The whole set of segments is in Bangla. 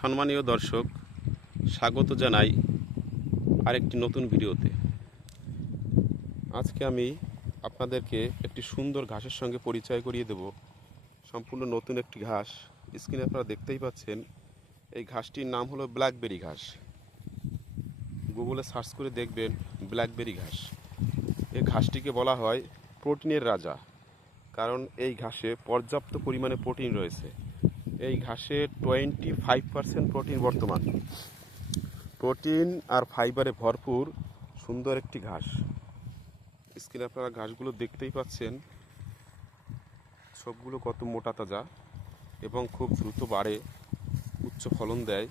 সম্মানীয় দর্শক, স্বাগত জানাই আরেকটি নতুন ভিডিওতে। আজকে আমি আপনাদেরকে একটি সুন্দর ঘাসের সঙ্গে পরিচয় করিয়ে দেব। সম্পূর্ণ নতুন একটি ঘাস। স্ক্রিনে আপনারা দেখতেই পাচ্ছেন, এই ঘাসটির নাম হলো ব্ল্যাকবেরি ঘাস। গুগলে সার্চ করে দেখবেন ব্ল্যাকবেরি ঘাস। এই ঘাসটিকে বলা হয় প্রোটিনের রাজা, কারণ এই ঘাসে পর্যাপ্ত পরিমাণে প্রোটিন রয়েছে। এই ঘাসে 25% প্রোটিন বর্তমান। প্রোটিন আর ফাইবারে ভরপুর সুন্দর একটি ঘাস। স্ক্রিনে আপনারা ঘাসগুলো দেখতেই পাচ্ছেন, সবগুলো কত মোটা তাজা এবং খুব দ্রুত বাড়ে, উচ্চ ফলন দেয়।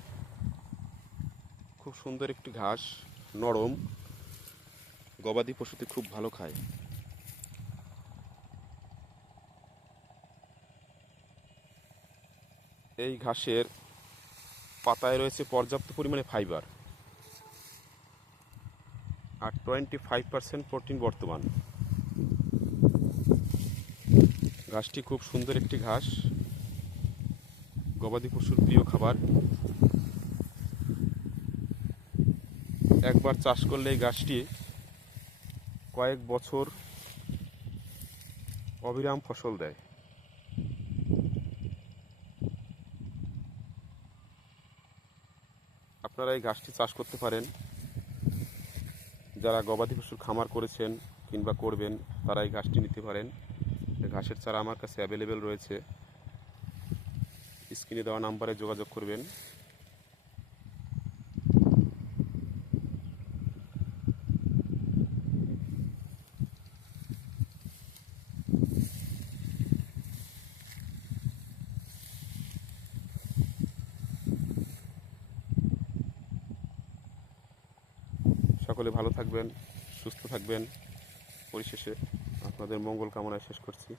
খুব সুন্দর একটি ঘাস, নরম, গবাদি পশুতে খুব ভালো খায়। এই ঘাসের পাতায় রয়েছে পর্যাপ্ত পরিমাণে ফাইবার আর 25% প্রোটিন বর্তমান। ঘাসটি খুব সুন্দর একটি ঘাস, গবাদি পশুর প্রিয় খাবার। একবার চাষ করলে এই ঘাসটি কয়েক বছর অবিরাম ফসল দেয়। আপনারা এই ঘাসটি চাষ করতে পারেন। যারা গবাদি পশুর খামার করেছেন কিংবা করবেন, তারা এই ঘাসটি নিতে পারেন। ঘাসের চারা আমার কাছে অ্যাভেলেবেল রয়েছে। স্ক্রিনে দেওয়া নাম্বারে যোগাযোগ করবেন। সকলে ভালো থাকবেন, সুস্থ থাকবেন। পরিশেষে আপনাদের মঙ্গল কামনায় শেষ করছি।